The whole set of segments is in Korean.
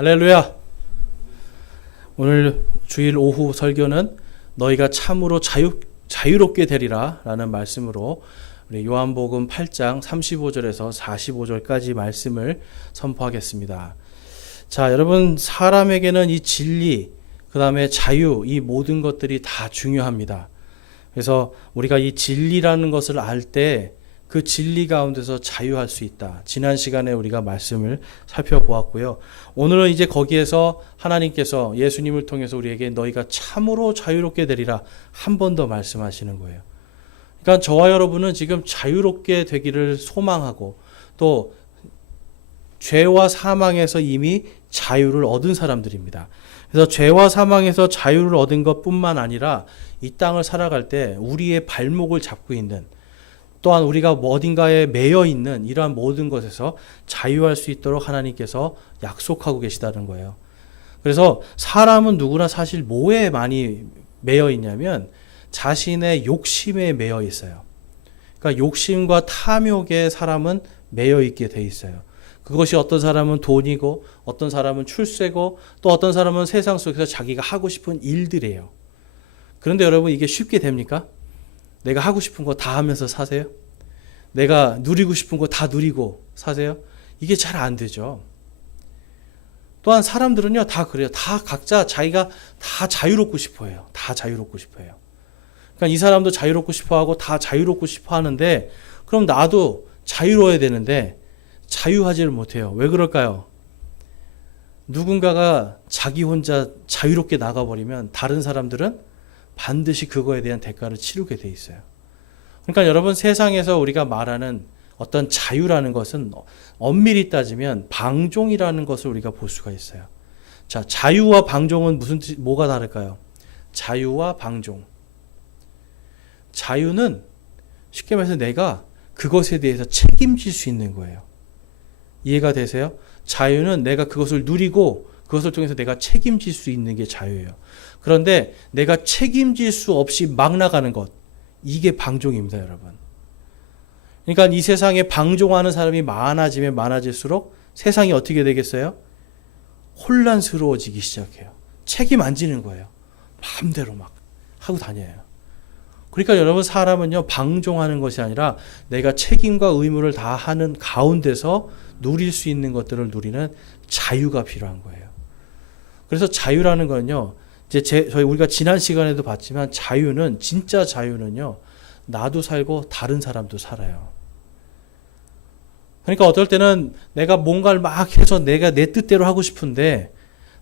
할렐루야. 오늘 주일 오후 설교는 너희가 참으로 자유롭게 되리라 라는 말씀으로 우리 요한복음 8장 35절에서 45절까지 말씀을 선포하겠습니다. 자, 여러분, 사람에게는 이 진리, 그 다음에 자유, 이 모든 것들이 다 중요합니다. 그래서 우리가 이 진리라는 것을 알 때 그 진리 가운데서 자유할 수 있다. 지난 시간에 우리가 말씀을 살펴보았고요. 오늘은 이제 거기에서 하나님께서 예수님을 통해서 우리에게 너희가 참으로 자유롭게 되리라 한 번 더 말씀하시는 거예요. 그러니까 저와 여러분은 지금 자유롭게 되기를 소망하고 또 죄와 사망에서 이미 자유를 얻은 사람들입니다. 그래서 죄와 사망에서 자유를 얻은 것뿐만 아니라 이 땅을 살아갈 때 우리의 발목을 잡고 있는, 또한 우리가 어딘가에 매여 있는 이러한 모든 것에서 자유할 수 있도록 하나님께서 약속하고 계시다는 거예요. 그래서 사람은 누구나 사실 뭐에 많이 매여 있냐면 자신의 욕심에 매여 있어요. 그러니까 욕심과 탐욕에 사람은 매여 있게 돼 있어요. 그것이 어떤 사람은 돈이고, 어떤 사람은 출세고, 또 어떤 사람은 세상 속에서 자기가 하고 싶은 일들이에요. 그런데 여러분, 이게 쉽게 됩니까? 내가 하고 싶은 거 다 하면서 사세요? 내가 누리고 싶은 거 다 누리고 사세요? 이게 잘 안 되죠. 또한 사람들은요, 다 그래요. 다 각자 자기가 다 자유롭고 싶어 해요. 다 자유롭고 싶어 해요. 그러니까 이 사람도 자유롭고 싶어 하고 다 자유롭고 싶어 하는데, 그럼 나도 자유로워야 되는데 자유하지를 못해요. 왜 그럴까요? 누군가가 자기 혼자 자유롭게 나가버리면 다른 사람들은 반드시 그거에 대한 대가를 치르게 돼 있어요. 그러니까 여러분, 세상에서 우리가 말하는 어떤 자유라는 것은 엄밀히 따지면 방종이라는 것을 우리가 볼 수가 있어요. 자, 자유와 방종은 뭐가 다를까요? 자유와 방종. 자유는 쉽게 말해서 내가 그것에 대해서 책임질 수 있는 거예요. 이해가 되세요? 자유는 내가 그것을 누리고 그것을 통해서 내가 책임질 수 있는 게 자유예요. 그런데 내가 책임질 수 없이 막 나가는 것, 이게 방종입니다, 여러분. 그러니까 이 세상에 방종하는 사람이 많아지면 많아질수록 세상이 어떻게 되겠어요? 혼란스러워지기 시작해요. 책임 안 지는 거예요. 마음대로 막 하고 다녀요. 그러니까 여러분, 사람은요, 방종하는 것이 아니라 내가 책임과 의무를 다 하는 가운데서 누릴 수 있는 것들을 누리는 자유가 필요한 거예요. 그래서 자유라는 건요, 이제 우리가 지난 시간에도 봤지만 자유는, 진짜 자유는요, 나도 살고 다른 사람도 살아요. 그러니까 어떨 때는 내가 뭔가를 막 해서 내가 내 뜻대로 하고 싶은데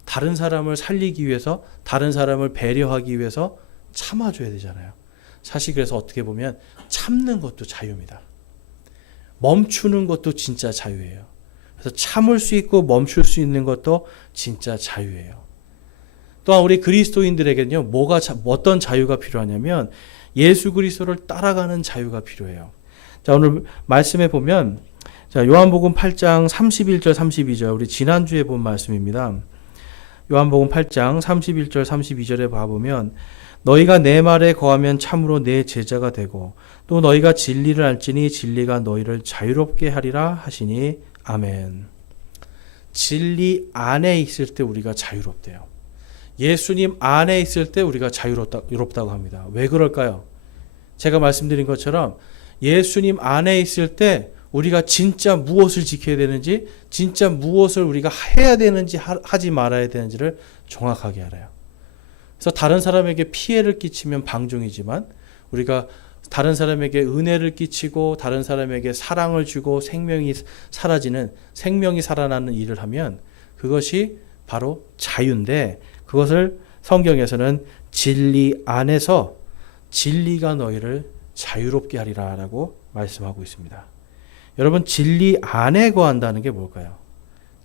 다른 사람을 살리기 위해서, 다른 사람을 배려하기 위해서 참아줘야 되잖아요. 사실 그래서 어떻게 보면 참는 것도 자유입니다. 멈추는 것도 진짜 자유예요. 그래서 참을 수 있고 멈출 수 있는 것도 진짜 자유예요. 또한 우리 그리스도인들에게는요, 어떤 자유가 필요하냐면 예수 그리스도를 따라가는 자유가 필요해요. 자, 오늘 말씀에 보면, 자, 요한복음 8장 31절 32절, 우리 지난주에 본 말씀입니다. 요한복음 8장 31절 32절에 봐보면, 너희가 내 말에 거하면 참으로 내 제자가 되고 또 너희가 진리를 알지니 진리가 너희를 자유롭게 하리라 하시니 아멘. 진리 안에 있을 때 우리가 자유롭대요. 예수님 안에 있을 때 우리가 자유롭다고 합니다. 왜 그럴까요? 제가 말씀드린 것처럼 예수님 안에 있을 때 우리가 진짜 무엇을 지켜야 되는지, 진짜 무엇을 우리가 해야 되는지 하지 말아야 되는지를 정확하게 알아요. 그래서 다른 사람에게 피해를 끼치면 방종이지만, 우리가 다른 사람에게 은혜를 끼치고 다른 사람에게 사랑을 주고 생명이 살아나는 일을 하면 그것이 바로 자유인데, 그것을 성경에서는 진리 안에서 진리가 너희를 자유롭게 하리라 라고 말씀하고 있습니다. 여러분, 진리 안에 거한다는 게 뭘까요?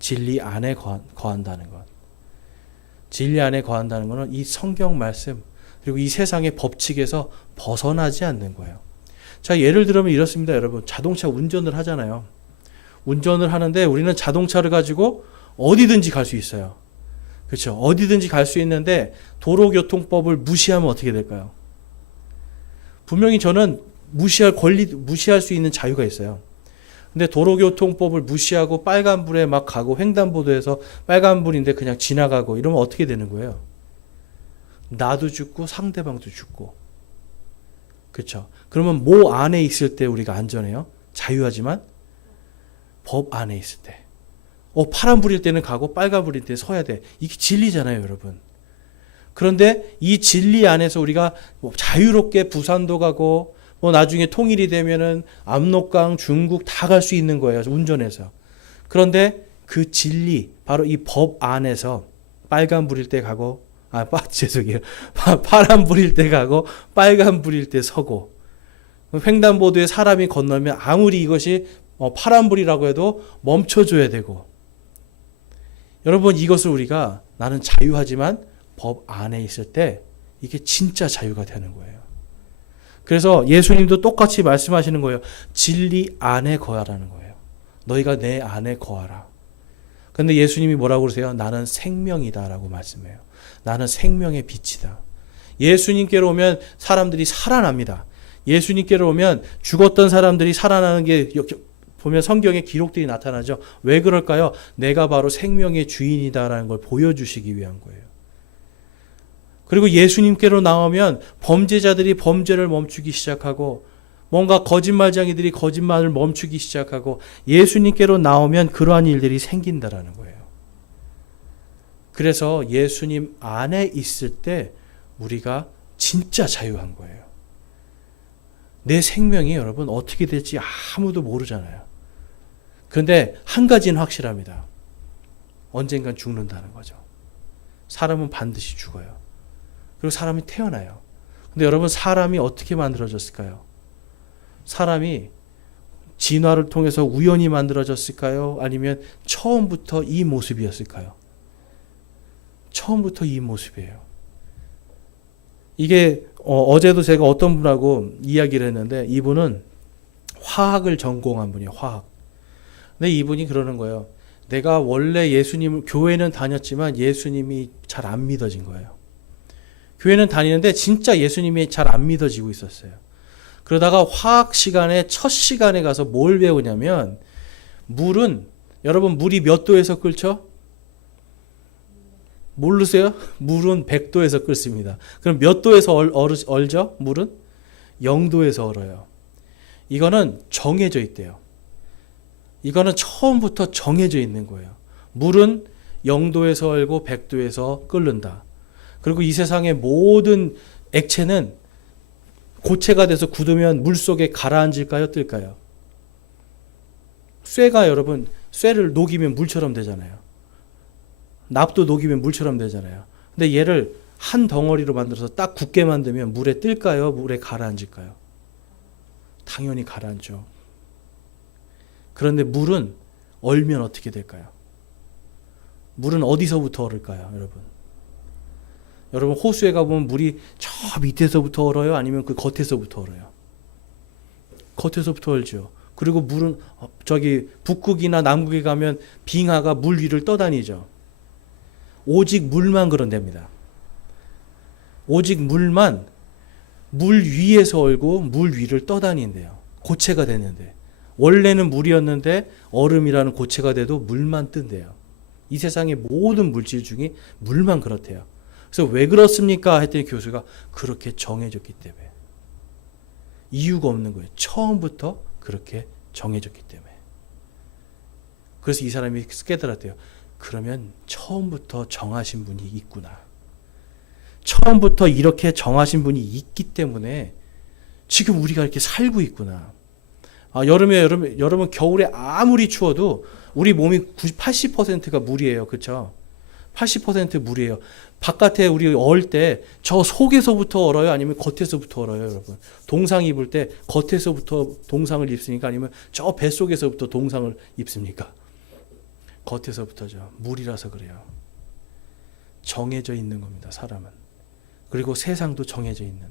진리 안에 거한다는 것. 진리 안에 거한다는 것은 이 성경 말씀, 그리고 이 세상의 법칙에서 벗어나지 않는 거예요. 자, 예를 들면 이렇습니다, 여러분. 자동차 운전을 하잖아요. 운전을 하는데 우리는 자동차를 가지고 어디든지 갈 수 있어요. 그렇죠? 어디든지 갈 수 있는데 도로교통법을 무시하면 어떻게 될까요? 분명히 저는 무시할 수 있는 자유가 있어요. 근데 도로교통법을 무시하고 빨간불에 막 가고 횡단보도에서 빨간불인데 그냥 지나가고 이러면 어떻게 되는 거예요? 나도 죽고 상대방도 죽고. 그렇죠? 그러면 뭐 안에 있을 때 우리가 안전해요? 자유하지만 법 안에 있을 때. 파란불일 때는 가고 빨간불일 때 서야 돼. 이게 진리잖아요, 여러분. 그런데 이 진리 안에서 우리가 자유롭게 부산도 가고 나중에 통일이 되면은 압록강, 중국 다 갈 수 있는 거예요. 운전해서. 그런데 그 진리, 바로 이 법 안에서 빨간불일 때 가고, 죄송해요. 파란불일 때 가고, 빨간불일 때 서고, 횡단보도에 사람이 건너면 아무리 이것이 파란불이라고 해도 멈춰줘야 되고. 여러분, 이것을 우리가 나는 자유하지만 법 안에 있을 때 이게 진짜 자유가 되는 거예요. 그래서 예수님도 똑같이 말씀하시는 거예요. 진리 안에 거하라는 거예요. 너희가 내 안에 거하라. 그런데 예수님이 뭐라고 그러세요? 나는 생명이다라고 말씀해요. 나는 생명의 빛이다. 예수님께로 오면 사람들이 살아납니다. 예수님께로 오면 죽었던 사람들이 살아나는 게 보면 성경에 기록들이 나타나죠. 왜 그럴까요? 내가 바로 생명의 주인이다라는 걸 보여주시기 위한 거예요. 그리고 예수님께로 나오면 범죄자들이 범죄를 멈추기 시작하고 뭔가 거짓말쟁이들이 거짓말을 멈추기 시작하고 예수님께로 나오면 그러한 일들이 생긴다라는 거예요. 그래서 예수님 안에 있을 때 우리가 진짜 자유한 거예요. 내 생명이 여러분 어떻게 될지 아무도 모르잖아요. 그런데 한 가지는 확실합니다. 언젠간 죽는다는 거죠. 사람은 반드시 죽어요. 그리고 사람이 태어나요. 근데 여러분 사람이 어떻게 만들어졌을까요? 사람이 진화를 통해서 우연히 만들어졌을까요? 아니면 처음부터 이 모습이었을까요? 처음부터 이 모습이에요. 이게 어제도 제가 어떤 분하고 이야기를 했는데 이분은 화학을 전공한 분이에요. 화학. 근데 이분이 그러는 거예요. 내가 원래 교회는 다녔지만 예수님이 잘 안 믿어진 거예요. 교회는 다니는데 진짜 예수님이 잘 안 믿어지고 있었어요. 그러다가 화학 시간에 첫 시간에 가서 뭘 배우냐면 여러분 물이 몇 도에서 끓죠? 모르세요? 물은 100도에서 끓습니다. 그럼 몇 도에서 얼죠? 물은 0도에서 얼어요. 이거는 정해져 있대요. 이거는 처음부터 정해져 있는 거예요. 물은 0도에서 얼고 100도에서 끓는다. 그리고 이 세상의 모든 액체는 고체가 돼서 굳으면 물 속에 가라앉을까요? 뜰까요? 쇠를 녹이면 물처럼 되잖아요. 납도 녹이면 물처럼 되잖아요. 근데 얘를 한 덩어리로 만들어서 딱 굳게 만들면 물에 뜰까요? 물에 가라앉을까요? 당연히 가라앉죠. 그런데 물은 얼면 어떻게 될까요? 물은 어디서부터 얼을까요, 여러분? 여러분 호수에 가보면 물이 저 밑에서부터 얼어요? 아니면 그 겉에서부터 얼어요? 겉에서부터 얼죠. 그리고 물은 북극이나 남극에 가면 빙하가 물 위를 떠다니죠. 오직 물만 그런답니다. 오직 물만 물 위에서 얼고 물 위를 떠다닌대요. 고체가 됐는데. 원래는 물이었는데 얼음이라는 고체가 돼도 물만 뜬대요. 이 세상의 모든 물질 중에 물만 그렇대요. 그래서 왜 그렇습니까? 했더니 교수가 그렇게 정해졌기 때문에. 이유가 없는 거예요. 처음부터 그렇게 정해졌기 때문에. 그래서 이 사람이 깨달았대요. 그러면 처음부터 정하신 분이 있구나. 처음부터 이렇게 정하신 분이 있기 때문에 지금 우리가 이렇게 살고 있구나. 여러분 겨울에 아무리 추워도 우리 몸이 80%가 물이에요. 그렇죠? 80% 물이에요. 바깥에 우리 얼 때 저 속에서부터 얼어요? 아니면 겉에서부터 얼어요, 여러분? 동상 입을 때 겉에서부터 동상을 입습니까? 아니면 저 뱃속에서부터 동상을 입습니까? 겉에서부터죠. 물이라서 그래요. 정해져 있는 겁니다, 사람은. 그리고 세상도 정해져 있는.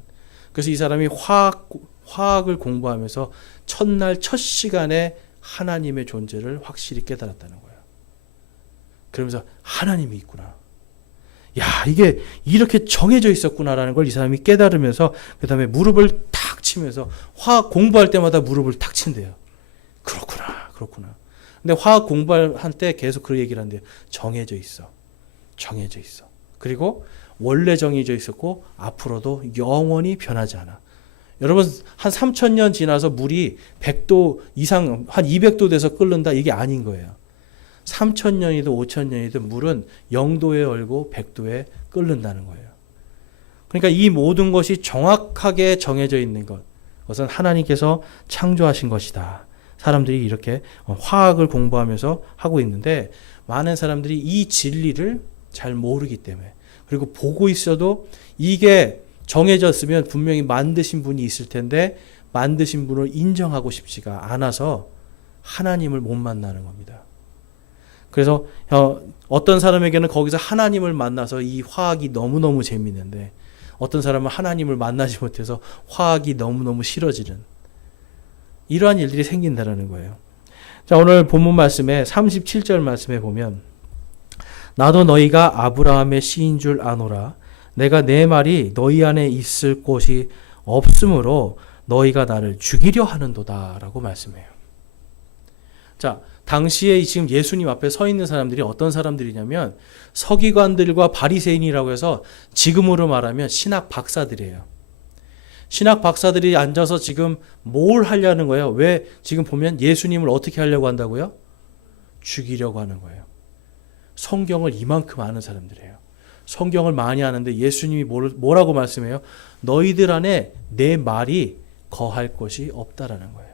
그래서 이 사람이 화학을 공부하면서 첫날 첫 시간에 하나님의 존재를 확실히 깨달았다는 거예요. 그러면서 하나님이 있구나. 야, 이게 이렇게 정해져 있었구나라는 걸 이 사람이 깨달으면서 그 다음에 무릎을 탁 치면서 화학 공부할 때마다 무릎을 탁 친대요. 그렇구나. 그렇구나. 근데 화학 공부할 때 계속 그 얘기를 한대요. 정해져 있어. 정해져 있어. 그리고 원래 정해져 있었고 앞으로도 영원히 변하지 않아. 여러분 한 3,000년 지나서 물이 100도 이상 한 200도 돼서 끓는다 이게 아닌 거예요. 3,000년이든 5,000년이든 물은 0도에 얼고 100도에 끓는다는 거예요. 그러니까 이 모든 것이 정확하게 정해져 있는 것. 그것은 하나님께서 창조하신 것이다. 사람들이 이렇게 화학을 공부하면서 하고 있는데 많은 사람들이 이 진리를 잘 모르기 때문에 그리고 보고 있어도 이게 정해졌으면 분명히 만드신 분이 있을 텐데 만드신 분을 인정하고 싶지가 않아서 하나님을 못 만나는 겁니다. 그래서 어떤 사람에게는 거기서 하나님을 만나서 이 화학이 너무너무 재밌는데 어떤 사람은 하나님을 만나지 못해서 화학이 너무너무 싫어지는 이러한 일들이 생긴다는 거예요. 자, 오늘 본문 말씀에 37절 말씀에 보면 나도 너희가 아브라함의 씨인 줄 아노라 내가 내 말이 너희 안에 있을 곳이 없으므로 너희가 나를 죽이려 하는도다 라고 말씀해요. 자, 당시에 지금 예수님 앞에 서 있는 사람들이 어떤 사람들이냐면 서기관들과 바리새인이라고 해서 지금으로 말하면 신학 박사들이에요. 신학 박사들이 앉아서 지금 뭘 하려는 거예요? 왜 지금 보면 예수님을 어떻게 하려고 한다고요? 죽이려고 하는 거예요. 성경을 이만큼 아는 사람들이에요. 성경을 많이 아는데 예수님이 뭐라고 말씀해요? 너희들 안에 내 말이 거할 곳이 없다라는 거예요.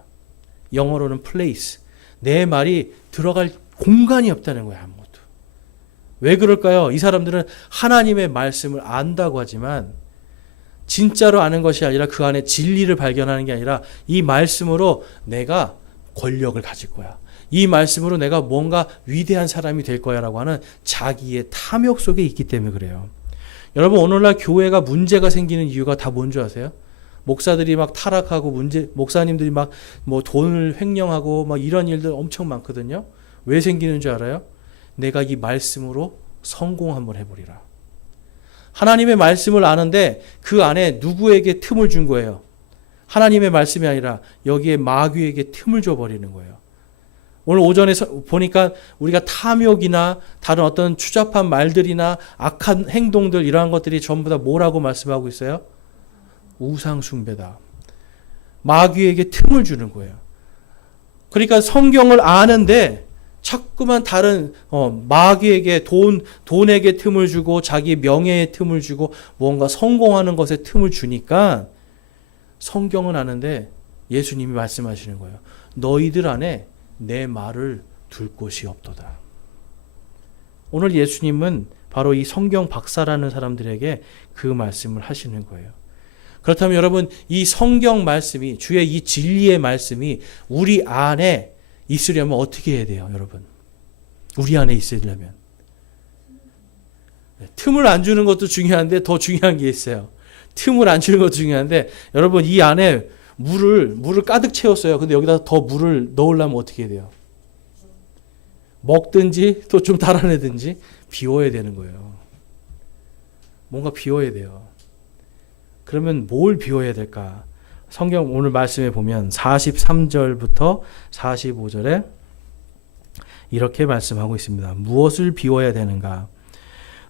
영어로는 place. 내 말이 들어갈 공간이 없다는 거예요. 아무것도. 왜 그럴까요? 이 사람들은 하나님의 말씀을 안다고 하지만 진짜로 아는 것이 아니라 그 안에 진리를 발견하는 게 아니라 이 말씀으로 내가 권력을 가질 거야. 이 말씀으로 내가 뭔가 위대한 사람이 될 거야 라고 하는 자기의 탐욕 속에 있기 때문에 그래요. 여러분 오늘날 교회가 문제가 생기는 이유가 다 뭔 줄 아세요? 목사들이 막 타락하고 목사님들이 막 뭐 돈을 횡령하고 막 이런 일들 엄청 많거든요. 왜 생기는 줄 알아요? 내가 이 말씀으로 성공 한번 해보리라. 하나님의 말씀을 아는데 그 안에 누구에게 틈을 준 거예요? 하나님의 말씀이 아니라 여기에 마귀에게 틈을 줘버리는 거예요. 오늘 오전에 보니까 우리가 탐욕이나 다른 어떤 추잡한 말들이나 악한 행동들 이러한 것들이 전부 다 뭐라고 말씀하고 있어요? 우상숭배다. 마귀에게 틈을 주는 거예요. 그러니까 성경을 아는데 자꾸만 다른 마귀에게 돈에게 틈을 주고 자기 명예에 틈을 주고 뭔가 성공하는 것에 틈을 주니까 성경은 아는데 예수님이 말씀하시는 거예요. 너희들 안에 내 말을 둘 곳이 없도다. 오늘 예수님은 바로 이 성경 박사라는 사람들에게 그 말씀을 하시는 거예요. 그렇다면 여러분 이 성경 말씀이 주의 이 진리의 말씀이 우리 안에 있으려면 어떻게 해야 돼요, 여러분? 우리 안에 있으려면 틈을 안 주는 것도 중요한데 더 중요한 게 있어요. 틈을 안 주는 것도 중요한데 여러분 이 안에 물을 가득 채웠어요. 근데 여기다 더 물을 넣으려면 어떻게 해야 돼요? 먹든지 또 좀 달아내든지 비워야 되는 거예요. 뭔가 비워야 돼요. 그러면 뭘 비워야 될까? 성경 오늘 말씀에 보면 43절부터 45절에 이렇게 말씀하고 있습니다. 무엇을 비워야 되는가?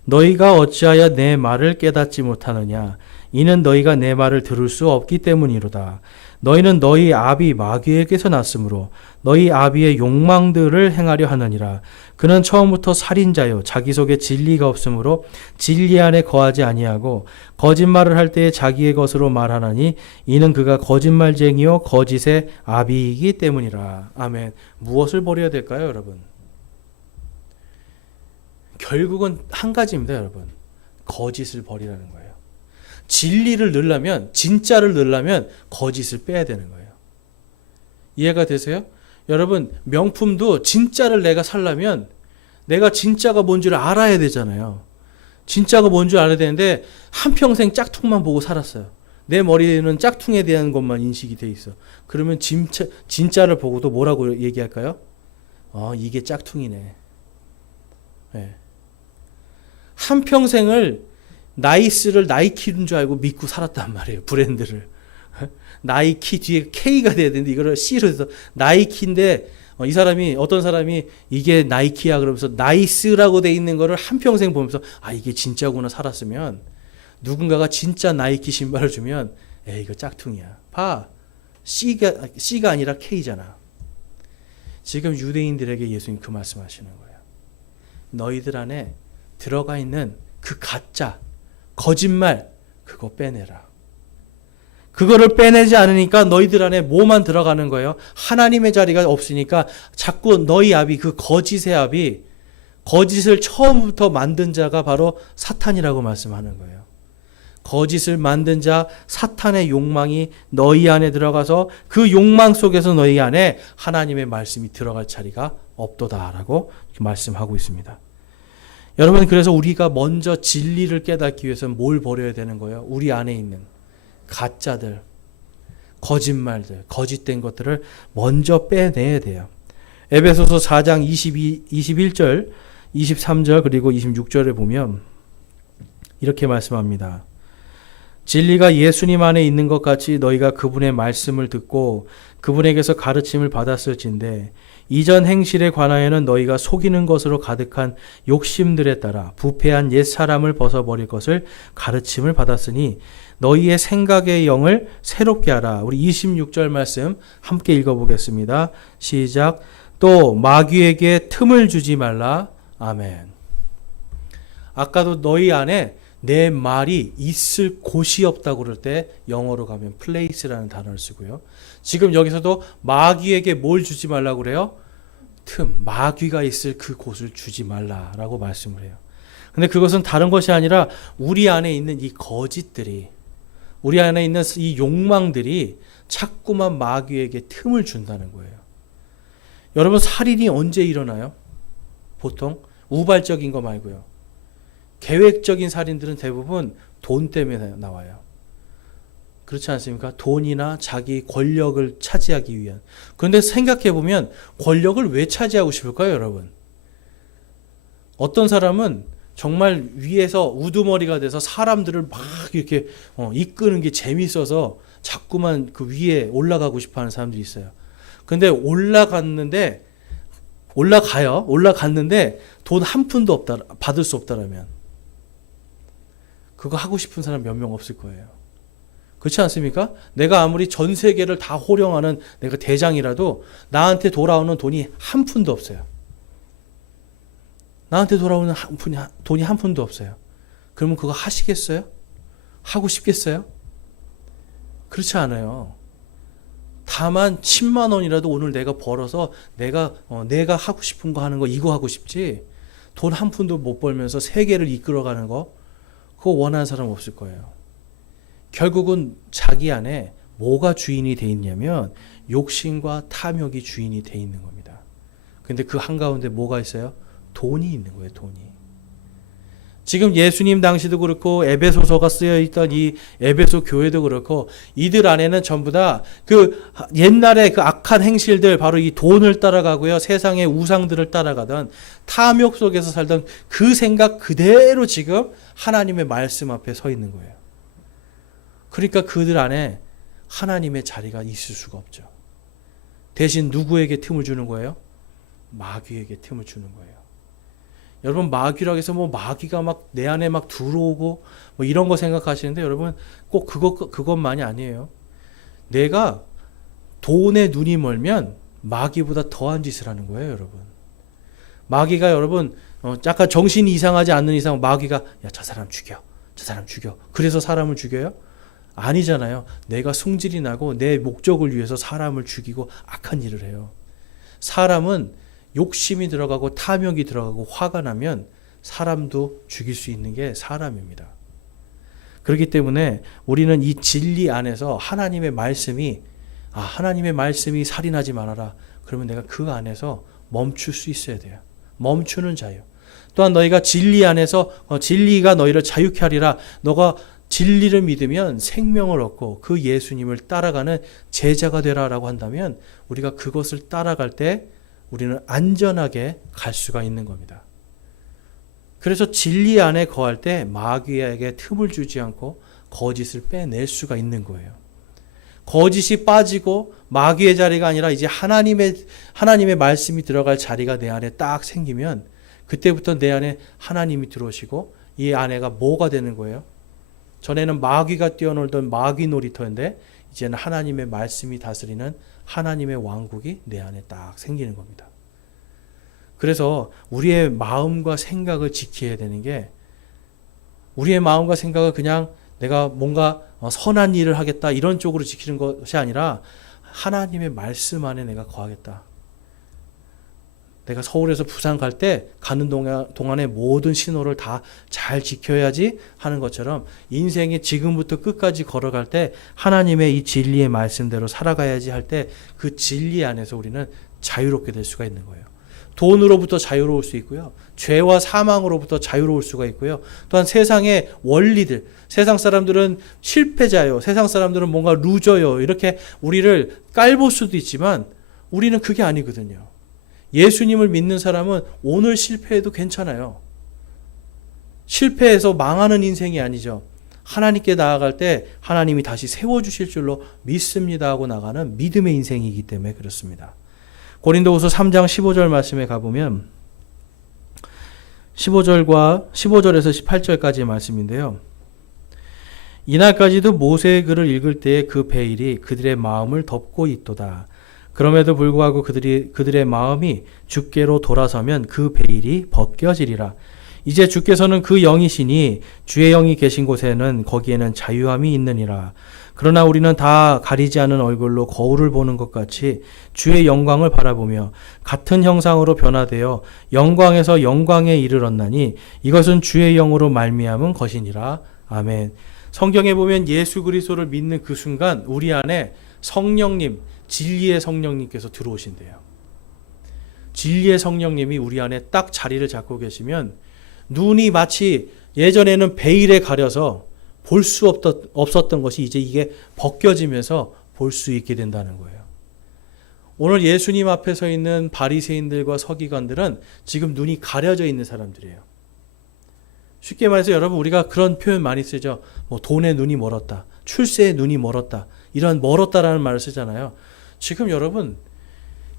너희가 어찌하여 내 말을 깨닫지 못하느냐? 이는 너희가 내 말을 들을 수 없기 때문이로다. 너희는 너희 아비 마귀에게서 났으므로 너희 아비의 욕망들을 행하려 하느니라. 그는 처음부터 살인자요 자기 속에 진리가 없으므로 진리 안에 거하지 아니하고 거짓말을 할 때에 자기의 것으로 말하나니 이는 그가 거짓말쟁이요 거짓의 아비이기 때문이라. 아멘. 무엇을 버려야 될까요, 여러분? 결국은 한 가지입니다, 여러분. 거짓을 버리라는 거예요. 진리를 넣으려면, 진짜를 넣으려면 거짓을 빼야 되는 거예요. 이해가 되세요? 여러분, 명품도 진짜를 내가 살려면 내가 진짜가 뭔지를 알아야 되잖아요. 진짜가 뭔지 알아야 되는데 한평생 짝퉁만 보고 살았어요. 내 머리에는 짝퉁에 대한 것만 인식이 돼 있어. 그러면 진짜를 보고도 뭐라고 얘기할까요? 이게 짝퉁이네. 네. 한평생을 나이스를 나이키인 줄 알고 믿고 살았단 말이에요. 브랜드를. 나이키 뒤에 K가 돼야 되는데 이거를 C로 해서 나이키인데 이 사람이 어떤 사람이 이게 나이키야 그러면서 나이스라고 돼 있는 거를 한평생 보면서 아 이게 진짜구나 살았으면 누군가가 진짜 나이키 신발을 주면 에이 이거 짝퉁이야. 봐. C가 아니라 K잖아. 지금 유대인들에게 예수님 그 말씀하시는 거예요. 너희들 안에 들어가 있는 그 가짜, 거짓말 그거 빼내라. 그거를 빼내지 않으니까 너희들 안에 뭐만 들어가는 거예요? 하나님의 자리가 없으니까 자꾸 너희 압이 그 거짓의 압이 거짓을 처음부터 만든 자가 바로 사탄이라고 말씀하는 거예요. 거짓을 만든 자 사탄의 욕망이 너희 안에 들어가서 그 욕망 속에서 너희 안에 하나님의 말씀이 들어갈 자리가 없도다라고 말씀하고 있습니다. 여러분 그래서 우리가 먼저 진리를 깨닫기 위해서는 뭘 버려야 되는 거예요? 우리 안에 있는 가짜들, 거짓말들, 거짓된 것들을 먼저 빼내야 돼요. 에베소서 4장 21절, 23절 그리고 26절에 보면 이렇게 말씀합니다. 진리가 예수님 안에 있는 것 같이 너희가 그분의 말씀을 듣고 그분에게서 가르침을 받았을진데 이전 행실에 관하여는 너희가 속이는 것으로 가득한 욕심들에 따라 부패한 옛 사람을 벗어버릴 것을 가르침을 받았으니 너희의 생각의 영을 새롭게 하라. 우리 26절 말씀 함께 읽어보겠습니다. 시작. 또 마귀에게 틈을 주지 말라. 아멘. 아까도 너희 안에 내 말이 있을 곳이 없다고 그럴 때 영어로 가면 place라는 단어를 쓰고요. 지금 여기서도 마귀에게 뭘 주지 말라고 그래요? 틈, 마귀가 있을 그 곳을 주지 말라라고 말씀을 해요. 근데 그것은 다른 것이 아니라 우리 안에 있는 이 거짓들이, 우리 안에 있는 이 욕망들이 자꾸만 마귀에게 틈을 준다는 거예요. 여러분 살인이 언제 일어나요? 보통 우발적인 거 말고요. 계획적인 살인들은 대부분 돈 때문에 나와요. 그렇지 않습니까? 돈이나 자기 권력을 차지하기 위한. 그런데 생각해 보면 권력을 왜 차지하고 싶을까요, 여러분? 어떤 사람은 정말 위에서 우두머리가 돼서 사람들을 막 이렇게 이끄는 게 재밌어서 자꾸만 그 위에 올라가고 싶어 하는 사람들이 있어요. 근데 올라갔는데 돈 한 푼도 없다, 받을 수 없다라면 그거 하고 싶은 사람 몇 명 없을 거예요. 그렇지 않습니까? 내가 아무리 전 세계를 다 호령하는 내가 대장이라도 나한테 돌아오는 돈이 한 푼도 없어요. 나한테 돌아오는 돈이 한 푼도 없어요. 그러면 그거 하시겠어요? 하고 싶겠어요? 그렇지 않아요. 다만 10만 원이라도 오늘 내가 벌어서 내가 하고 싶은 거 하는 거 이거 하고 싶지 돈 한 푼도 못 벌면서 세계를 이끌어가는 거 그거 원하는 사람 없을 거예요. 결국은 자기 안에 뭐가 주인이 돼 있냐면 욕심과 탐욕이 주인이 돼 있는 겁니다. 근데 그 한가운데 뭐가 있어요? 돈이 있는 거예요. 돈이. 지금 예수님 당시도 그렇고 에베소서가 쓰여 있던 이 에베소 교회도 그렇고 이들 안에는 전부 다 그 옛날에 그 악한 행실들 바로 이 돈을 따라가고요. 세상의 우상들을 따라가던 탐욕 속에서 살던 그 생각 그대로 지금 하나님의 말씀 앞에 서 있는 거예요. 그러니까 그들 안에 하나님의 자리가 있을 수가 없죠. 대신 누구에게 틈을 주는 거예요? 마귀에게 틈을 주는 거예요. 여러분 마귀라고 해서 뭐 마귀가 막 내 안에 막 들어오고 뭐 이런 거 생각하시는데 여러분 꼭 그것만이 아니에요. 내가 돈에 눈이 멀면 마귀보다 더한 짓을 하는 거예요, 여러분. 마귀가 여러분 약간 정신이 이상하지 않는 이상 마귀가 야, 저 사람 죽여. 저 사람 죽여. 그래서 사람을 죽여요? 아니잖아요. 내가 승질이 나고 내 목적을 위해서 사람을 죽이고 악한 일을 해요. 사람은 욕심이 들어가고 탐욕이 들어가고 화가 나면 사람도 죽일 수 있는 게 사람입니다. 그렇기 때문에 우리는 이 진리 안에서 하나님의 말씀이 살인하지 말아라. 그러면 내가 그 안에서 멈출 수 있어야 돼요. 멈추는 자유. 또한 너희가 진리 안에서 진리가 너희를 자유케 하리라. 너가 진리를 믿으면 생명을 얻고 그 예수님을 따라가는 제자가 되라라고 한다면 우리가 그것을 따라갈 때 우리는 안전하게 갈 수가 있는 겁니다. 그래서 진리 안에 거할 때 마귀에게 틈을 주지 않고 거짓을 빼낼 수가 있는 거예요. 거짓이 빠지고 마귀의 자리가 아니라 이제 하나님의 말씀이 들어갈 자리가 내 안에 딱 생기면 그때부터 내 안에 하나님이 들어오시고 이 아내가 뭐가 되는 거예요? 전에는 마귀가 뛰어놀던 마귀 놀이터인데 이제는 하나님의 말씀이 다스리는 하나님의 왕국이 내 안에 딱 생기는 겁니다. 그래서 우리의 마음과 생각을 지켜야 되는 게, 우리의 마음과 생각을 그냥 내가 뭔가 선한 일을 하겠다 이런 쪽으로 지키는 것이 아니라 하나님의 말씀 안에 내가 거하겠다. 내가 서울에서 부산 갈 때 가는 동안에 모든 신호를 다 잘 지켜야지 하는 것처럼 인생에 지금부터 끝까지 걸어갈 때 하나님의 이 진리의 말씀대로 살아가야지 할 때 그 진리 안에서 우리는 자유롭게 될 수가 있는 거예요. 돈으로부터 자유로울 수 있고요. 죄와 사망으로부터 자유로울 수가 있고요. 또한 세상의 원리들, 세상 사람들은 실패자요, 세상 사람들은 뭔가 루저요, 이렇게 우리를 깔볼 수도 있지만 우리는 그게 아니거든요. 예수님을 믿는 사람은 오늘 실패해도 괜찮아요. 실패해서 망하는 인생이 아니죠. 하나님께 나아갈 때 하나님이 다시 세워주실 줄로 믿습니다 하고 나가는 믿음의 인생이기 때문에 그렇습니다. 고린도후서 3장 15절 말씀에 가보면 15절에서 18절까지의 말씀인데요. 이날까지도 모세의 글을 읽을 때에 그 베일이 그들의 마음을 덮고 있도다. 그럼에도 불구하고 그들의 마음이 주께로 돌아서면 그 베일이 벗겨지리라. 이제 주께서는 그 영이시니 주의 영이 계신 곳에는 거기에는 자유함이 있느니라. 그러나 우리는 다 가리지 않은 얼굴로 거울을 보는 것 같이 주의 영광을 바라보며 같은 형상으로 변화되어 영광에서 영광에 이르렀나니 이것은 주의 영으로 말미암은 것이니라. 아멘. 성경에 보면 예수 그리스도를 믿는 그 순간 우리 안에 성령님, 진리의 성령님께서 들어오신대요. 진리의 성령님이 우리 안에 딱 자리를 잡고 계시면 눈이 마치 예전에는 베일에 가려서 볼 수 없었던 것이 이제 이게 벗겨지면서 볼 수 있게 된다는 거예요. 오늘 예수님 앞에 서 있는 바리새인들과 서기관들은 지금 눈이 가려져 있는 사람들이에요. 쉽게 말해서 여러분 우리가 그런 표현 많이 쓰죠. 뭐 돈에 눈이 멀었다, 출세에 눈이 멀었다, 이런 멀었다라는 말을 쓰잖아요. 지금 여러분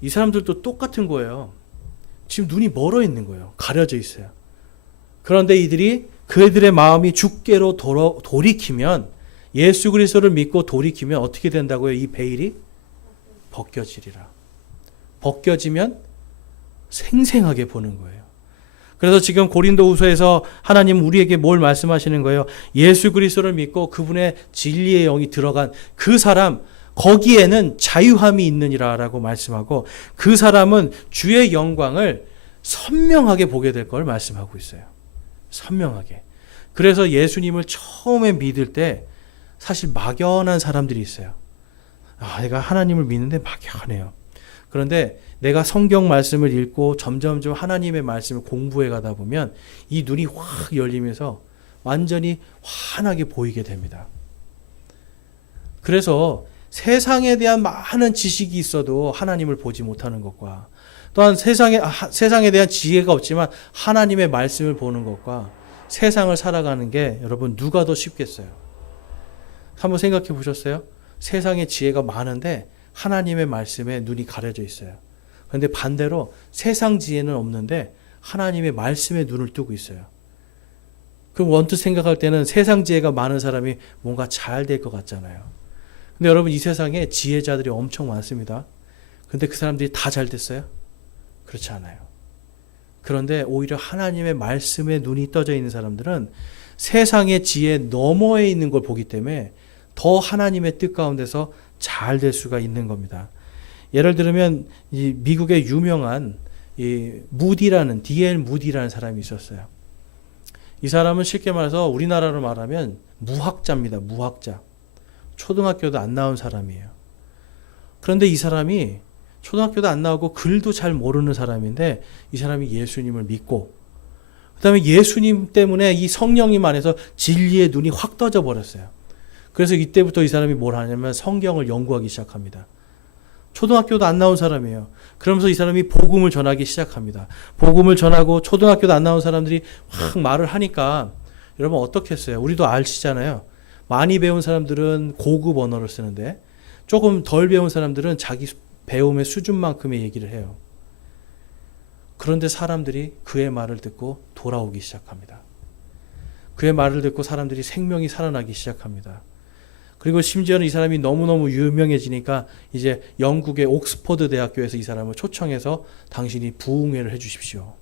이 사람들도 똑같은 거예요. 지금 눈이 멀어 있는 거예요. 가려져 있어요. 그런데 그들의 마음이 주께로 돌이키면, 예수 그리스도를 믿고 돌이키면 어떻게 된다고요? 이 베일이 벗겨지리라. 벗겨지면 생생하게 보는 거예요. 그래서 지금 고린도후서에서 하나님 우리에게 뭘 말씀하시는 거예요? 예수 그리스도를 믿고 그분의 진리의 영이 들어간 그 사람, 거기에는 자유함이 있느니라라고 말씀하고, 그 사람은 주의 영광을 선명하게 보게 될 걸 말씀하고 있어요. 선명하게. 그래서 예수님을 처음에 믿을 때 사실 막연한 사람들이 있어요. 내가 하나님을 믿는데 막연해요. 그런데 내가 성경 말씀을 읽고 점점점 하나님의 말씀을 공부해 가다 보면 이 눈이 확 열리면서 완전히 환하게 보이게 됩니다. 그래서 세상에 대한 많은 지식이 있어도 하나님을 보지 못하는 것과, 또한 세상에 대한 지혜가 없지만 하나님의 말씀을 보는 것과 세상을 살아가는 게 여러분 누가 더 쉽겠어요? 한번 생각해 보셨어요? 세상에 지혜가 많은데 하나님의 말씀에 눈이 가려져 있어요. 그런데 반대로 세상 지혜는 없는데 하나님의 말씀에 눈을 뜨고 있어요. 그럼 원뜻 생각할 때는 세상 지혜가 많은 사람이 뭔가 잘 될 것 같잖아요. 근데 여러분 이 세상에 지혜자들이 엄청 많습니다. 근데 그 사람들이 다 잘 됐어요? 그렇지 않아요. 그런데 오히려 하나님의 말씀에 눈이 떠져 있는 사람들은 세상의 지혜 너머에 있는 걸 보기 때문에 더 하나님의 뜻 가운데서 잘 될 수가 있는 겁니다. 예를 들면 이 미국의 유명한 무디라는 D.L. 무디라는 사람이 있었어요. 이 사람은 쉽게 말해서 우리나라로 말하면 무학자입니다. 무학자. 초등학교도 안 나온 사람이에요. 그런데 이 사람이 초등학교도 안 나오고 글도 잘 모르는 사람인데 이 사람이 예수님을 믿고, 그 다음에 예수님 때문에 이 성령님 안에서 진리의 눈이 확 떠져 버렸어요. 그래서 이때부터 이 사람이 뭘 하냐면 성경을 연구하기 시작합니다. 초등학교도 안 나온 사람이에요. 그러면서 이 사람이 복음을 전하기 시작합니다. 복음을 전하고 초등학교도 안 나온 사람들이 확 말을 하니까 여러분 어떻게 했어요? 우리도 아시잖아요. 많이 배운 사람들은 고급 언어를 쓰는데 조금 덜 배운 사람들은 자기 배움의 수준만큼의 얘기를 해요. 그런데 사람들이 그의 말을 듣고 돌아오기 시작합니다. 그의 말을 듣고 사람들이 생명이 살아나기 시작합니다. 그리고 심지어는 이 사람이 너무너무 유명해지니까 이제 영국의 옥스퍼드 대학교에서 이 사람을 초청해서 당신이 부흥회를 해주십시오.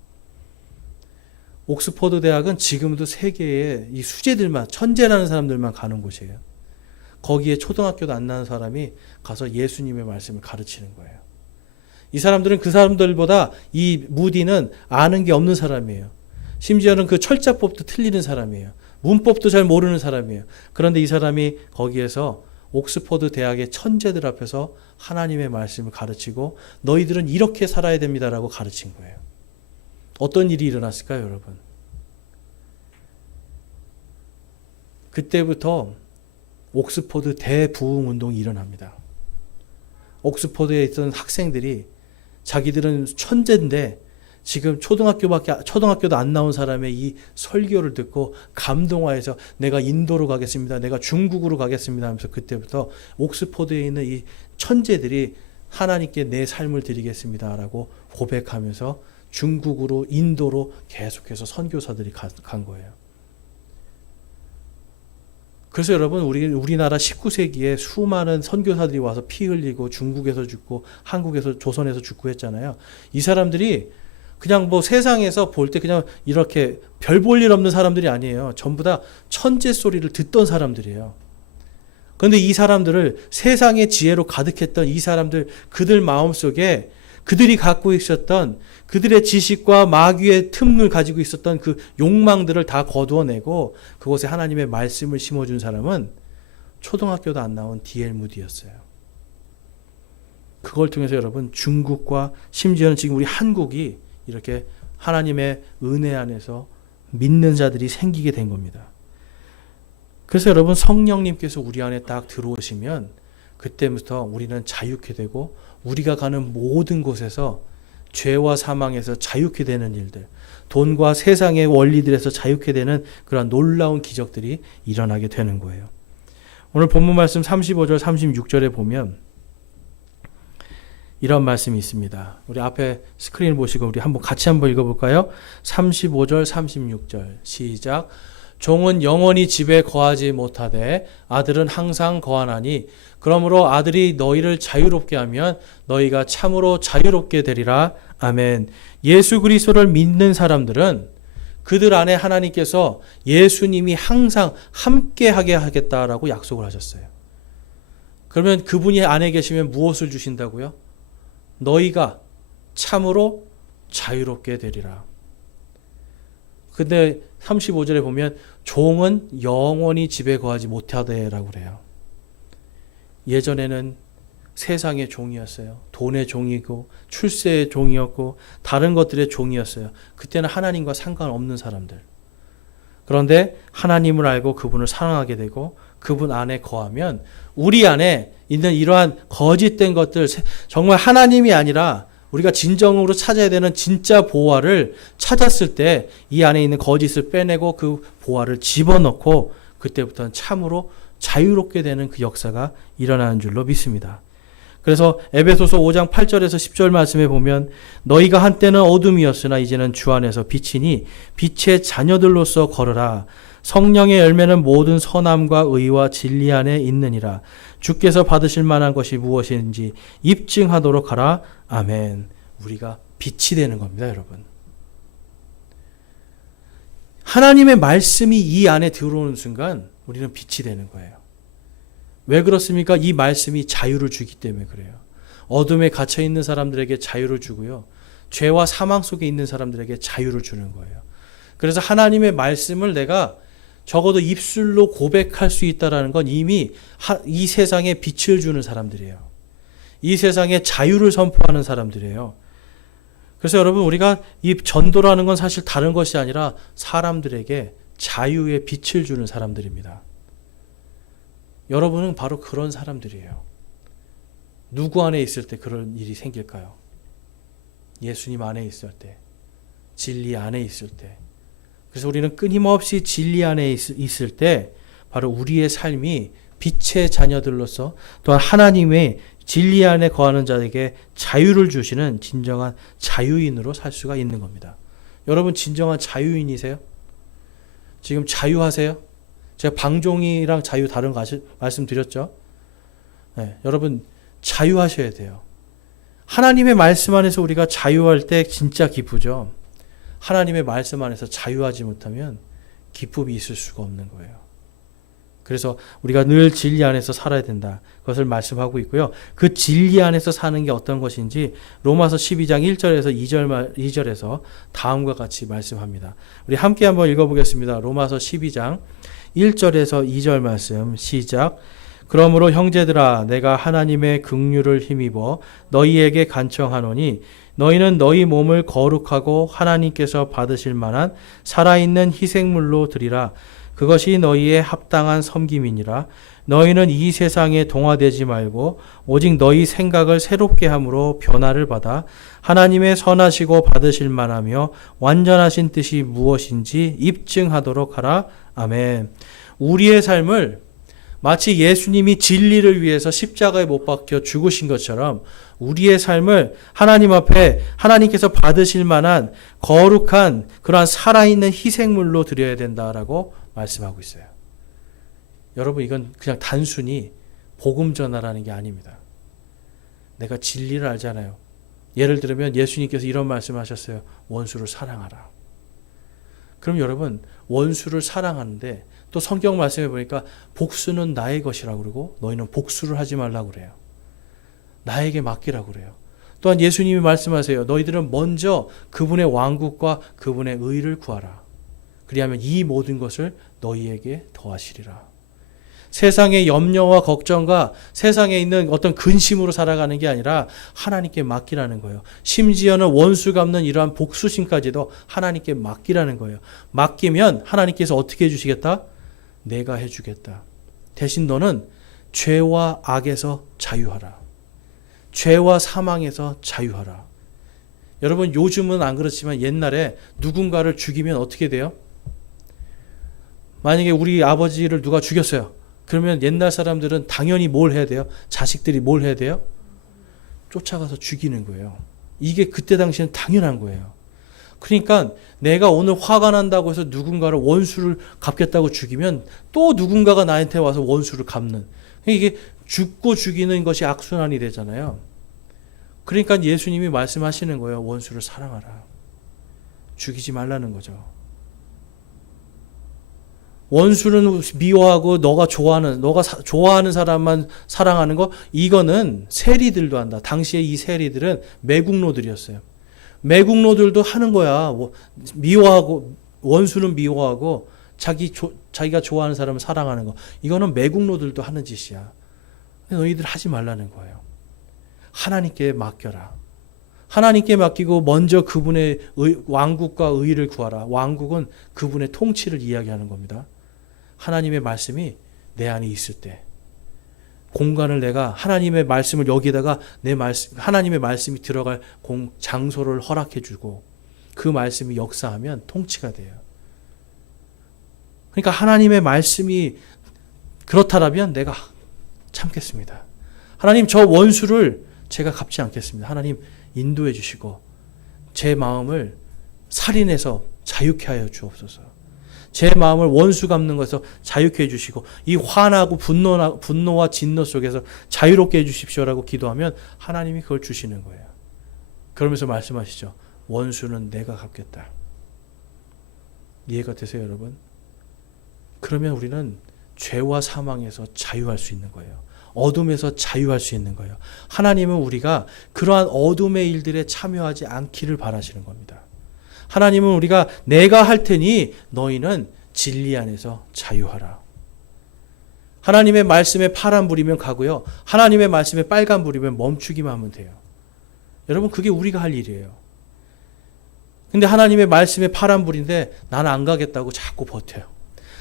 옥스퍼드 대학은 지금도 세계에 이 수재들만, 천재라는 사람들만 가는 곳이에요. 거기에 초등학교도 안 나는 사람이 가서 예수님의 말씀을 가르치는 거예요. 이 사람들은 그 사람들보다 이 무디는 아는 게 없는 사람이에요. 심지어는 그 철자법도 틀리는 사람이에요. 문법도 잘 모르는 사람이에요. 그런데 이 사람이 거기에서 옥스퍼드 대학의 천재들 앞에서 하나님의 말씀을 가르치고 너희들은 이렇게 살아야 됩니다라고 가르친 거예요. 어떤 일이 일어났을까요, 여러분? 그때부터 옥스퍼드 대부흥 운동이 일어납니다. 옥스퍼드에 있던 학생들이 자기들은 천재인데 지금 초등학교도 안 나온 사람의 이 설교를 듣고 감동하여서 내가 인도로 가겠습니다. 내가 중국으로 가겠습니다 하면서 그때부터 옥스퍼드에 있는 이 천재들이 하나님께 내 삶을 드리겠습니다라고 고백하면서 중국으로 인도로 계속해서 선교사들이 간 거예요. 그래서 여러분 우리나라 19세기에 수많은 선교사들이 와서 피 흘리고 중국에서 죽고 한국에서 조선에서 죽고 했잖아요. 이 사람들이 그냥 뭐 세상에서 볼 때 그냥 이렇게 별 볼 일 없는 사람들이 아니에요. 전부 다 천재 소리를 듣던 사람들이에요. 그런데 이 사람들을 세상의 지혜로 가득했던 이 사람들 그들 마음속에 그들이 갖고 있었던 그들의 지식과 마귀의 틈을 가지고 있었던 그 욕망들을 다 거두어내고 그곳에 하나님의 말씀을 심어준 사람은 초등학교도 안 나온 D.L. 무디였어요. 그걸 통해서 여러분 중국과 심지어는 지금 우리 한국이 이렇게 하나님의 은혜 안에서 믿는 자들이 생기게 된 겁니다. 그래서 여러분 성령님께서 우리 안에 딱 들어오시면 그때부터 우리는 자유케 되고 우리가 가는 모든 곳에서 죄와 사망에서 자유케 되는 일들, 돈과 세상의 원리들에서 자유케 되는 그런 놀라운 기적들이 일어나게 되는 거예요. 오늘 본문 말씀 35절 36절에 보면 이런 말씀이 있습니다. 우리 앞에 스크린 보시고 우리 같이 한번 읽어볼까요? 35절 36절 시작. 종은 영원히 집에 거하지 못하되 아들은 항상 거하나니 그러므로 아들이 너희를 자유롭게 하면 너희가 참으로 자유롭게 되리라. 아멘. 예수 그리스도를 믿는 사람들은 그들 안에 하나님께서 예수님이 항상 함께하게 하겠다라고 약속을 하셨어요. 그러면 그분이 안에 계시면 무엇을 주신다고요? 너희가 참으로 자유롭게 되리라. 근데 35절에 보면 종은 영원히 집에 거하지 못하되라고 그래요. 예전에는 세상의 종이었어요. 돈의 종이고 출세의 종이었고 다른 것들의 종이었어요. 그때는 하나님과 상관없는 사람들. 그런데 하나님을 알고 그분을 사랑하게 되고 그분 안에 거하면 우리 안에 있는 이러한 거짓된 것들, 정말 하나님이 아니라 우리가 진정으로 찾아야 되는 진짜 보화를 찾았을 때 이 안에 있는 거짓을 빼내고 그 보화를 집어넣고 그때부터는 참으로 자유롭게 되는 그 역사가 일어나는 줄로 믿습니다. 그래서 에베소서 5장 8절에서 10절 말씀에 보면 너희가 한때는 어둠이었으나 이제는 주 안에서 빛이니 빛의 자녀들로서 걸으라. 성령의 열매는 모든 선함과 의와 진리 안에 있느니라. 주께서 받으실 만한 것이 무엇인지 입증하도록 하라. 아멘. 우리가 빛이 되는 겁니다, 여러분. 하나님의 말씀이 이 안에 들어오는 순간 우리는 빛이 되는 거예요. 왜 그렇습니까? 이 말씀이 자유를 주기 때문에 그래요. 어둠에 갇혀 있는 사람들에게 자유를 주고요. 죄와 사망 속에 있는 사람들에게 자유를 주는 거예요. 그래서 하나님의 말씀을 내가 적어도 입술로 고백할 수 있다는 건 이미 이 세상에 빛을 주는 사람들이에요. 이 세상에 자유를 선포하는 사람들이에요. 그래서 여러분 우리가 이 전도라는 건 사실 다른 것이 아니라 사람들에게 자유의 빛을 주는 사람들입니다. 여러분은 바로 그런 사람들이에요. 누구 안에 있을 때 그런 일이 생길까요? 예수님 안에 있을 때, 진리 안에 있을 때. 그래서 우리는 끊임없이 진리 안에 있을 때 바로 우리의 삶이 빛의 자녀들로서 또한 하나님의 진리 안에 거하는 자에게 자유를 주시는 진정한 자유인으로 살 수가 있는 겁니다. 여러분 진정한 자유인이세요? 지금 자유하세요? 제가 방종이랑 자유 다른 거 말씀드렸죠? 네, 여러분 자유하셔야 돼요. 하나님의 말씀 안에서 우리가 자유할 때 진짜 기쁘죠. 하나님의 말씀 안에서 자유하지 못하면 기쁨이 있을 수가 없는 거예요. 그래서 우리가 늘 진리 안에서 살아야 된다. 그것을 말씀하고 있고요. 그 진리 안에서 사는 게 어떤 것인지 로마서 12장 1절에서 2절에서 다음과 같이 말씀합니다. 우리 함께 한번 읽어보겠습니다. 로마서 12장 1절에서 2절 말씀 시작. 그러므로 형제들아 내가 하나님의 긍휼을 힘입어 너희에게 간청하노니 너희는 너희 몸을 거룩하고 하나님께서 받으실 만한 살아있는 희생물로 드리라. 그것이 너희의 합당한 섬김이니라. 너희는 이 세상에 동화되지 말고 오직 너희 생각을 새롭게 함으로 변화를 받아 하나님의 선하시고 받으실 만하며 완전하신 뜻이 무엇인지 입증하도록 하라. 아멘. 우리의 삶을 마치 예수님이 진리를 위해서 십자가에 못 박혀 죽으신 것처럼 우리의 삶을 하나님 앞에 하나님께서 받으실 만한 거룩한 그러한 살아있는 희생물로 드려야 된다라고 말씀하고 있어요. 여러분 이건 그냥 단순히 복음 전하라는 게 아닙니다. 내가 진리를 알잖아요. 예를 들면 예수님께서 이런 말씀하셨어요. 원수를 사랑하라. 그럼 여러분 원수를 사랑하는데 또 성경 말씀해 보니까 복수는 나의 것이라고 그러고 너희는 복수를 하지 말라고 그래요. 나에게 맡기라고 그래요. 또한 예수님이 말씀하세요. 너희들은 먼저 그분의 왕국과 그분의 의를 구하라. 그리하면 이 모든 것을 너희에게 더하시리라. 세상의 염려와 걱정과 세상에 있는 어떤 근심으로 살아가는 게 아니라 하나님께 맡기라는 거예요. 심지어는 원수 갚는 이러한 복수심까지도 하나님께 맡기라는 거예요. 맡기면 하나님께서 어떻게 해주시겠다? 내가 해주겠다. 대신 너는 죄와 악에서 자유하라. 죄와 사망에서 자유하라. 여러분 요즘은 안 그렇지만 옛날에 누군가를 죽이면 어떻게 돼요? 만약에 우리 아버지를 누가 죽였어요. 그러면 옛날 사람들은 당연히 뭘 해야 돼요? 자식들이 뭘 해야 돼요? 쫓아가서 죽이는 거예요. 이게 그때 당시에는 당연한 거예요. 그러니까 내가 오늘 화가 난다고 해서 누군가를 원수를 갚겠다고 죽이면 또 누군가가 나한테 와서 원수를 갚는. 이게 죽고 죽이는 것이 악순환이 되잖아요. 그러니까 예수님이 말씀하시는 거예요. 원수를 사랑하라. 죽이지 말라는 거죠. 원수는 미워하고 너가 좋아하는 사람만 사랑하는 거 이거는 세리들도 한다. 당시에 이 세리들은 매국노들이었어요. 매국노들도 하는 거야. 미워하고 원수는 미워하고 자기가 좋아하는 사람을 사랑하는 거. 이거는 매국노들도 하는 짓이야. 너희들 하지 말라는 거예요. 하나님께 맡겨라. 하나님께 맡기고 먼저 그분의 왕국과 의를 구하라. 왕국은 그분의 통치를 이야기하는 겁니다. 하나님의 말씀이 내 안에 있을 때 공간을 내가 하나님의 말씀을 여기다가 하나님의 말씀이 들어갈 장소를 허락해 주고 그 말씀이 역사하면 통치가 돼요. 그러니까 하나님의 말씀이 그렇다라면 내가 참겠습니다. 하나님 저 원수를 제가 갚지 않겠습니다. 하나님 인도해 주시고 제 마음을 살인해서 자유케 하여 주옵소서. 제 마음을 원수 갚는 것에서 자유케 해주시고 이 화나고 분노와 진노 속에서 자유롭게 해주십시오라고 기도하면 하나님이 그걸 주시는 거예요. 그러면서 말씀하시죠. 원수는 내가 갚겠다. 이해가 되세요, 여러분? 그러면 우리는 죄와 사망에서 자유할 수 있는 거예요. 어둠에서 자유할 수 있는 거예요. 하나님은 우리가 그러한 어둠의 일들에 참여하지 않기를 바라시는 겁니다. 하나님은 우리가 내가 할 테니 너희는 진리 안에서 자유하라. 하나님의 말씀에 파란 불이면 가고요. 하나님의 말씀에 빨간 불이면 멈추기만 하면 돼요. 여러분 그게 우리가 할 일이에요. 근데 하나님의 말씀에 파란 불인데 나는 안 가겠다고 자꾸 버텨요.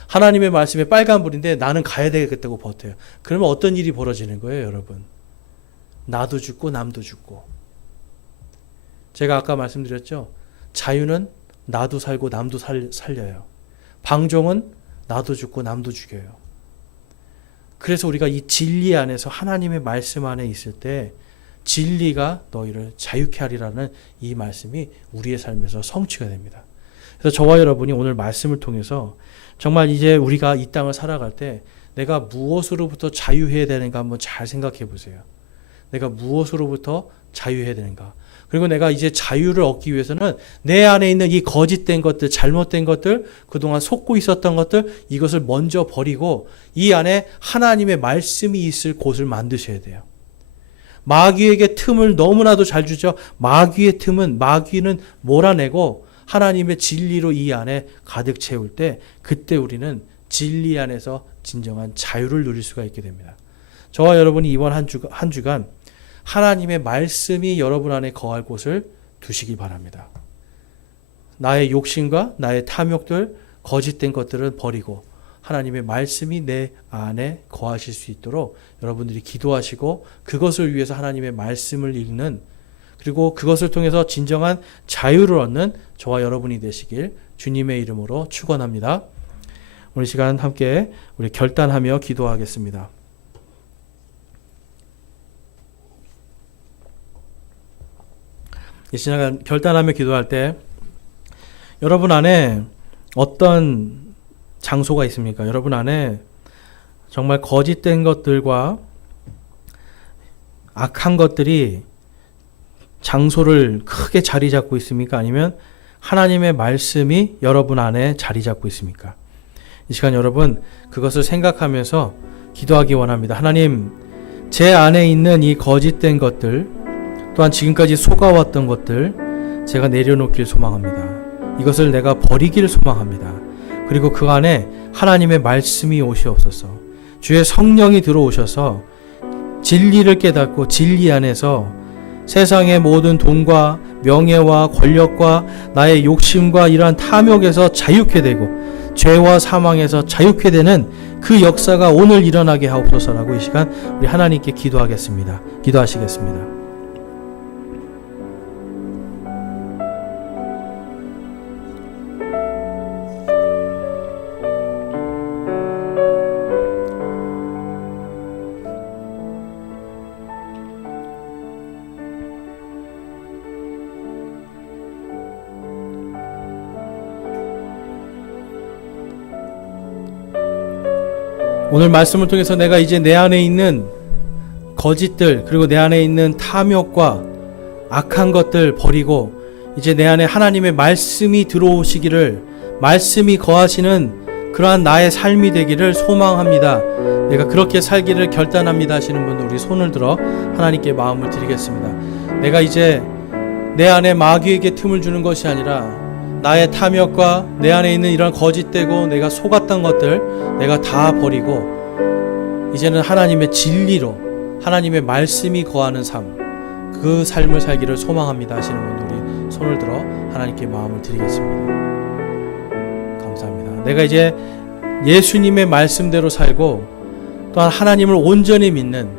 하나님의 말씀에 빨간 불인데 나는 가야 되겠다고 버텨요. 그러면 어떤 일이 벌어지는 거예요, 여러분? 나도 죽고 남도 죽고. 제가 아까 말씀드렸죠. 자유는 나도 살고 남도 살려요. 방종은 나도 죽고 남도 죽여요. 그래서 우리가 이 진리 안에서 하나님의 말씀 안에 있을 때 진리가 너희를 자유케 하리라는 이 말씀이 우리의 삶에서 성취가 됩니다. 그래서 저와 여러분이 오늘 말씀을 통해서 정말 이제 우리가 이 땅을 살아갈 때 내가 무엇으로부터 자유해야 되는가 한번 잘 생각해 보세요. 내가 무엇으로부터 자유해야 되는가. 그리고 내가 이제 자유를 얻기 위해서는 내 안에 있는 이 거짓된 것들, 잘못된 것들, 그동안 속고 있었던 것들, 이것을 먼저 버리고 이 안에 하나님의 말씀이 있을 곳을 만드셔야 돼요. 마귀에게 틈을 너무나도 잘 주죠. 마귀는 몰아내고 하나님의 진리로 이 안에 가득 채울 때 그때 우리는 진리 안에서 진정한 자유를 누릴 수가 있게 됩니다. 저와 여러분이 이번 한 주간 하나님의 말씀이 여러분 안에 거할 곳을 두시기 바랍니다. 나의 욕심과 나의 탐욕들, 거짓된 것들은 버리고 하나님의 말씀이 내 안에 거하실 수 있도록 여러분들이 기도하시고 그것을 위해서 하나님의 말씀을 읽는, 그리고 그것을 통해서 진정한 자유를 얻는 저와 여러분이 되시길 주님의 이름으로 축원합니다. 오늘 시간 함께 우리 결단하며 기도하겠습니다. 이 시간 결단하며 기도할 때 여러분 안에 어떤 장소가 있습니까? 여러분 안에 정말 거짓된 것들과 악한 것들이 장소를 크게 자리 잡고 있습니까? 아니면 하나님의 말씀이 여러분 안에 자리 잡고 있습니까? 이 시간 여러분 그것을 생각하면서 기도하기 원합니다. 하나님, 제 안에 있는 이 거짓된 것들, 또한 지금까지 속아왔던 것들 제가 내려놓길 소망합니다. 이것을 내가 버리기를 소망합니다. 그리고 그 안에 하나님의 말씀이 오시옵소서. 주의 성령이 들어오셔서 진리를 깨닫고 진리 안에서 세상의 모든 돈과 명예와 권력과 나의 욕심과 이러한 탐욕에서 자유케 되고 죄와 사망에서 자유케 되는 그 역사가 오늘 일어나게 하옵소서라고 이 시간 우리 하나님께 기도하겠습니다. 기도하시겠습니다. 오늘 말씀을 통해서 내가 이제 내 안에 있는 거짓들, 그리고 내 안에 있는 탐욕과 악한 것들 버리고 이제 내 안에 하나님의 말씀이 들어오시기를, 말씀이 거하시는 그러한 나의 삶이 되기를 소망합니다. 내가 그렇게 살기를 결단합니다 하시는 분들 우리 손을 들어 하나님께 마음을 드리겠습니다. 내가 이제 내 안에 마귀에게 틈을 주는 것이 아니라 나의 탐욕과 내 안에 있는 이런 거짓되고 내가 속았던 것들 내가 다 버리고 이제는 하나님의 진리로 하나님의 말씀이 거하는 삶, 그 삶을 살기를 소망합니다 하시는 분들이 손을 들어 하나님께 마음을 드리겠습니다. 감사합니다. 내가 이제 예수님의 말씀대로 살고 또한 하나님을 온전히 믿는,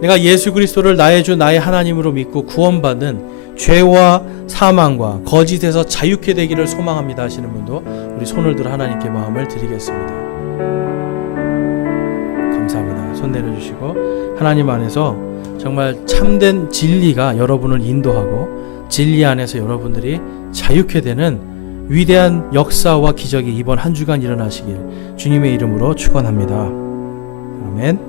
내가 예수 그리스도를 나의 주 나의 하나님으로 믿고 구원받는 죄와 사망과 거짓에서 자유케 되기를 소망합니다 하시는 분도 우리 손을 들어 하나님께 마음을 드리겠습니다. 감사합니다. 손 내려주시고 하나님 안에서 정말 참된 진리가 여러분을 인도하고 진리 안에서 여러분들이 자유케 되는 위대한 역사와 기적이 이번 한 주간 일어나시길 주님의 이름으로 축원합니다. 아멘.